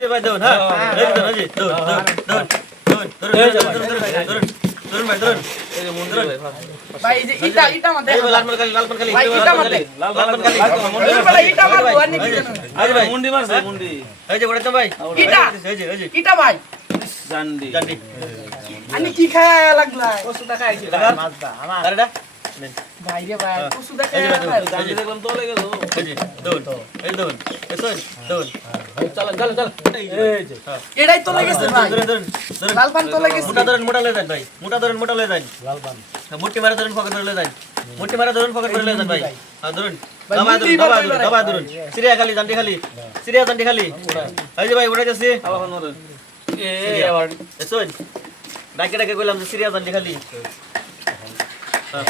ভাই দৌড় হ্যাঁ দৌড় দৌড় দৌড় দৌড় দৌড় দৌড় ধরুন ভাই ধরুন এই যে মন্দির ভাই ভাই এই যে ইটা ইটা মারতে এই লাল মারকালি লাল মারকালি ভাই ইটা মারতে লাল মারকালি মন্দির ভাই ইটা মারবো আর নিবি কেন আরে ভাই মুন্ডি মারছে মুন্ডি এই যে ওটা তো ভাই ইটা এই যে এই যে ইটা ভাই জানডি জানডি আমি কি খায় লাগলা ওষুধ খাইছি মাছটা আমার আরেটা ভাই রে ভাই ওষুধ খায় দেখলাম তো লেগে গেল এই যে দৌড় এই দৌড় এই সর দৌড় চল চল চল যে এটাই তো লেগেছে ভাই। ধরুন ধরুন। ধরুন লাল পান তো লেগেছে। মোটা ধরুন মোটা লয়ে যান ভাই। মোটা ধরুন মোটা লয়ে যান লাল পান মুঠি মারা ধরুন পকেট ধরে লয়ে যান মুঠি মারা ধরুন পকেট ধরে লয়ে যান ভাই। হ্যাঁ ধরুন। দাবা ধরুন দাবা ধরুন দাবা ধরুন। সিরিয়া খালি জান্ডি খালি। সিরিয়া জান্ডি খালি। এই যে ভাই উড়ে যাচ্ছে। আবার ফোন এ আবার। এসোন ডাকে ডাকে কইলাম যে সিরিয়া জান্ডি খালি। হ্যাঁ।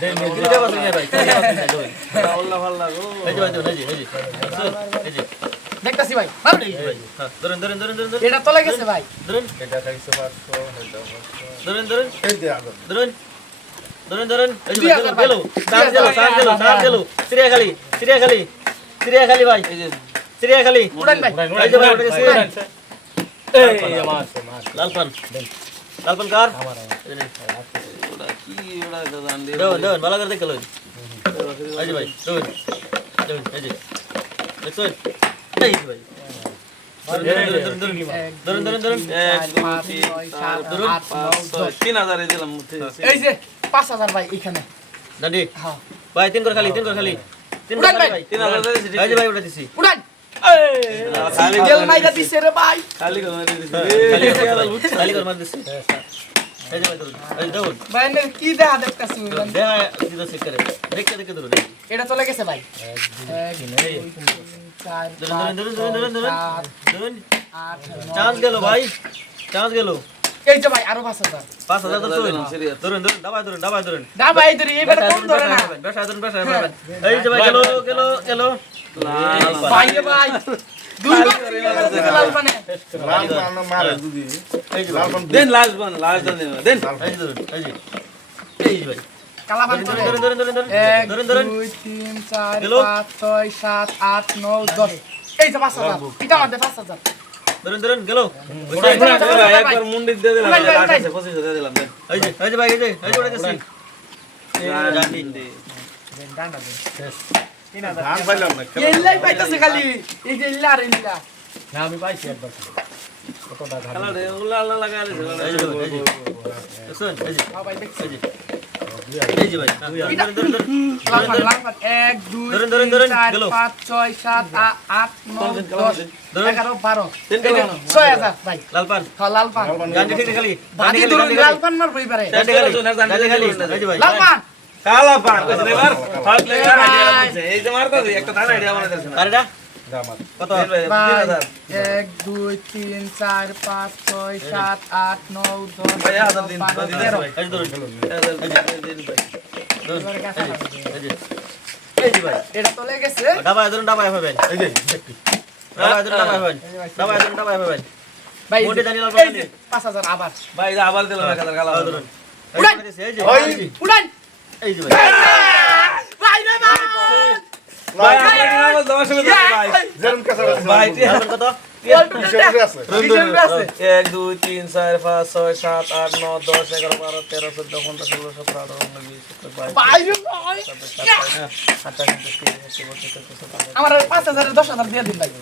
ভাই ধরুন। আল্লাহ গো এই যে ভাই এই যে এই যে। এসোন, এই যে। দেখতেছি ভাই হ্যাঁ, ধরেন ধরেন ধরেন ধরেন এটা তলে গেছে ভাই। ধরেন। এটা খাইছে 500 ধরেন ধরেন। এই দে ধরেন। ধরেন ধরেন। এই যে গেল সার গেল সার গেল সার গেল। সিরিয়াখালি সিরিয়াখালি সিরিয়াখালি ভাই। এই যে সিরিয়াখালি উড়ান ভাই। এই যে ভাই উঠে গেছে এই আমার লালপান। লালপান কার? আমার ওটা কি ওটা গান দে দেন ভালো করে দেখ গেল এই যে ভাই দেন এই যে। দেখছেন? একটাই ভাই ভাই তিন করে খালি তিন করে খালি তিন ভাই তিন হাজার ভাই ওটা দিছি উড়ান খালি গেল মাইরা দিছে রে ভাই খালি গেল মাইরা দিছে খালি গেল মাইরা দিছে কি দেখা দেখতেছি দেখতে দেখতে ধরুন এটা চলে গেছে ভাই। চান্স গেল ভাই চান্স গেল। এই তো ভাই আরও 5000 5000 ধরুন ধরুন ধরুন দাবাই ধরুন। দাবাই ধরুন দাবাই ধরুন এবার কম ধরে না। বেশা ধরুন বেশা হ্যাঁ। এই যে ভাই গেল গেল গেল। ভাই ভাই দুই বার লাল মানে। লাল মানে মারা দুদি দেন লাস্ট বান লাস্ট দেন দেন দেন আমি পাইছি একবার এক দুই চার পাঁচ ছয় সাত আট নয় দশ এগারো বারো ছয় হাজার ভাই লালপান লালপান লালপান মার পরিবারে লালপান কালা পান এবার এই যে মারতো একটা দানা আইডিয়া আমার কাছে। এক দুই তিন চার পাঁচ ছয় সাত আট নয় পাঁচ হাজার আবার ভাই ভাই ভাই এক দুই তিন চার পাঁচ ছয় সাত আট ন দশ এগারো বারো তেরো চোদ্দ পনেরো ষোলো সতেরো আঠারো উনিশ আমার পাঁচ হাজার দশ হাজার দিয়ে দিন লাগবে